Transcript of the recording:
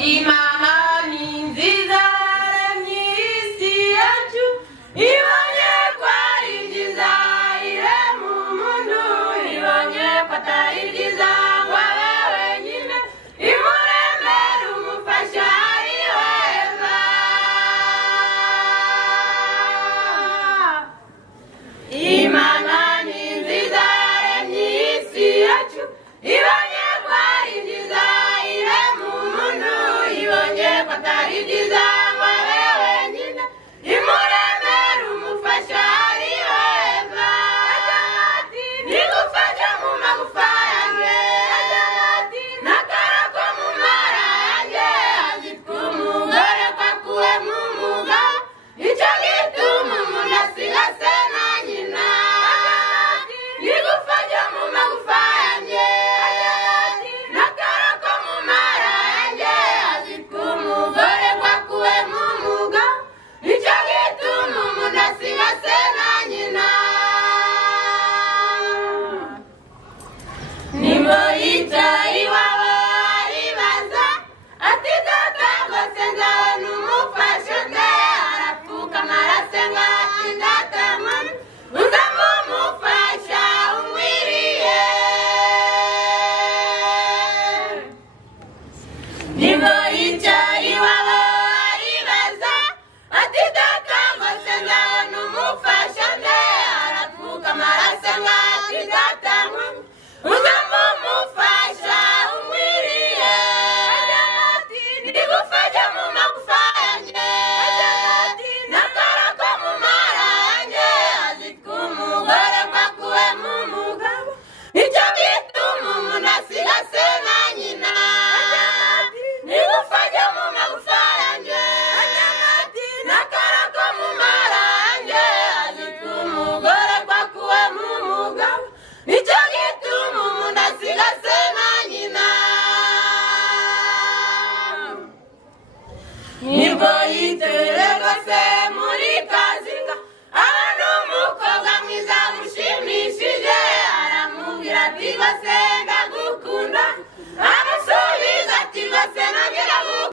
Imana ni nziza yaremye yacu ibonye ko ari byiza irema umuntu ibonye ko atari byiza ngo abe wenyine imuremere umufasha ari we Eva. Imana ni nziza yaremye isi yacu ibonye ko ari byiza irema umuntu ibonye ko atari byiza ngo abe wenyine imuremere umufasha ari we Eva. Nigufasha mu magufa yanjye n'akara ko mu mara yanjye azitwa umugore ko akuwe mu mugabo icyo gituma umuntu asiga se na nyina. Nigufasha mu magufa yanjye n'akara ko mu mara yanjye azitwa umugore ko akuwe mu mugabo icyo gituma umuntu asiga se na nyina. Nimba yicaye iwawe aribaza ati data ngo se nzabona umufasha nde arapfukama arasenga ati data mama uzampa umufasha unkwiriye. Nimba yicaye iwawe aribaza ati data ngo se nzabona umufasha nde arapfukama arasenga ati data mama uzampa umufasha unkwiriye. Ndigufasha mu magufa yanjye n'akara ko mu mara yanjye azitwa umugore ko akuwe mu mugabo icyo gituma umuntu asiga se na nyina. Ndigufasha mu magufa yanjye n'akara ko mu mara yanjye azitwa umugore ko akuwe mu mugabo icyo gituma umuntu asiga se na nyina. Nibwo yitererwa se